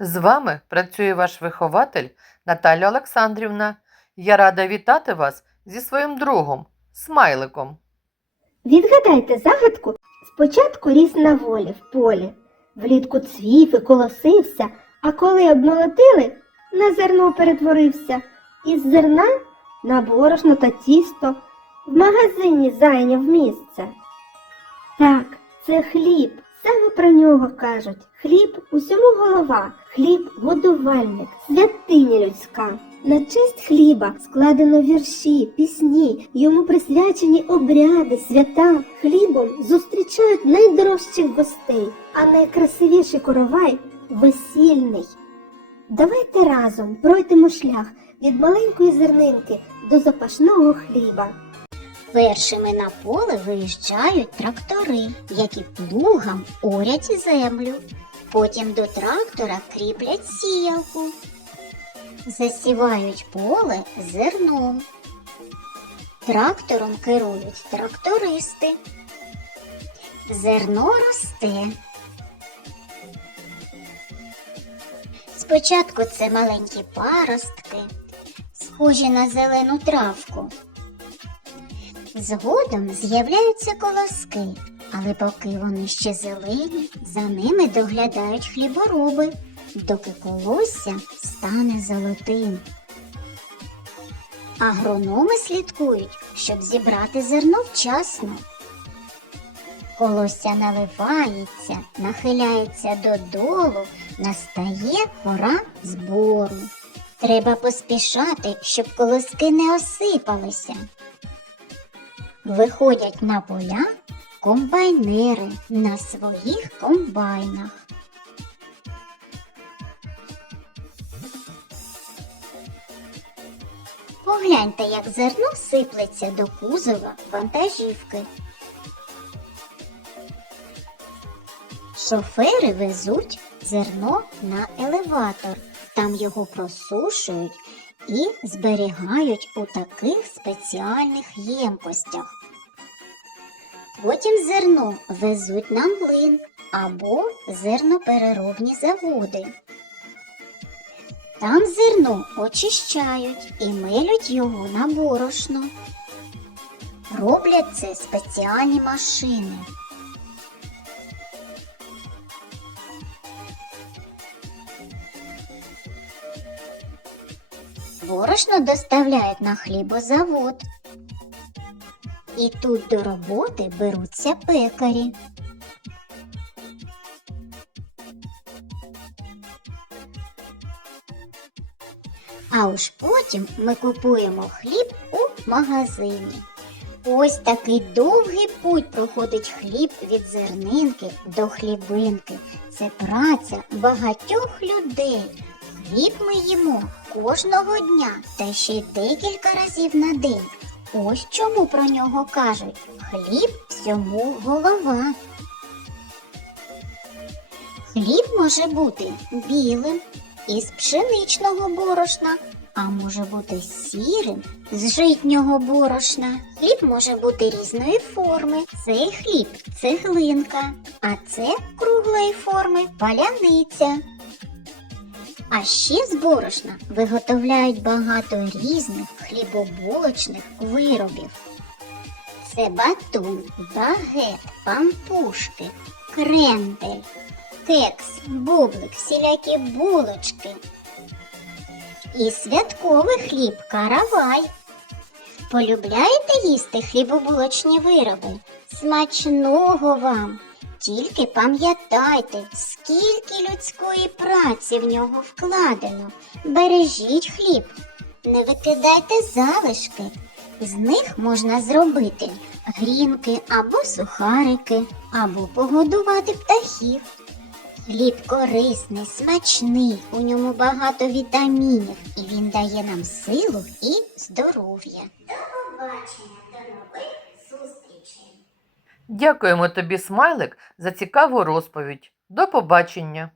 З вами працює ваш вихователь Наталя Олександрівна. Я рада вітати вас зі своїм другом, смайликом. Відгадайте загадку. Спочатку ріс на волі в полі, влітку цвів і колосився, а коли обмолотили, на зерно перетворився. Із зерна на борошно та тісто в магазині зайняв місце. Так, це хліб. Саме про нього кажуть. Хліб усьому голова, хліб годувальник, святиня людська. На честь хліба складено вірші, пісні, йому присвячені обряди, свята. Хлібом зустрічають найдорожчих гостей, а найкрасивіший коровай весільний. Давайте разом пройдемо шлях від маленької зернинки до запашного хліба. Першими на поле виїжджають трактори, які плугом орять землю. Потім до трактора кріплять сіялку. Засівають поле зерном. Трактором керують трактористи. Зерно росте. Спочатку це маленькі паростки, схожі на зелену травку. Згодом з'являються колоски, але поки вони ще зелені, за ними доглядають хлібороби, доки колосся стане золотим. Агрономи слідкують, щоб зібрати зерно вчасно. Колосся наливається, нахиляється додолу, настає пора збору. Треба поспішати, щоб колоски не осипалися. Виходять на поля комбайнери на своїх комбайнах. Погляньте, як зерно сиплеться до кузова вантажівки. Шофери везуть зерно на елеватор. Там його просушують і зберігають у таких спеціальних ємкостях. Потім зерно везуть на млин або зернопереробні заводи. Там зерно очищають і милють його на борошно. Роблять це спеціальні машини. Борошно доставляють на хлібозавод. І тут до роботи беруться пекарі. А уж потім ми купуємо хліб у магазині. Ось такий довгий путь проходить хліб від зернинки до хлібинки. Це праця багатьох людей. Хліб ми їмо кожного дня та ще й декілька разів на день. Ось чому про нього кажуть хліб всьому голова. Хліб може бути білим із пшеничного борошна, а може бути сірим з житнього борошна. Хліб може бути різної форми. Цей хліб цеглинка, а це круглої форми паляниця. А ще з борошна виготовляють багато різних хлібобулочних виробів. Це батун, багет, пампушки, крембель, кекс, бублик, всілякі булочки. І святковий хліб каравай. Полюбляєте їсти хлібобулочні вироби? Смачного вам! Тільки пам'ятайте, скільки людської праці в нього вкладено. Бережіть хліб, не викидайте залишки. З них можна зробити грінки або сухарики, або погодувати птахів. Хліб корисний, смачний, у ньому багато вітамінів, і він дає нам силу і здоров'я. До побачення, до нових зустрічей! Дякуємо тобі, смайлик, за цікаву розповідь. До побачення!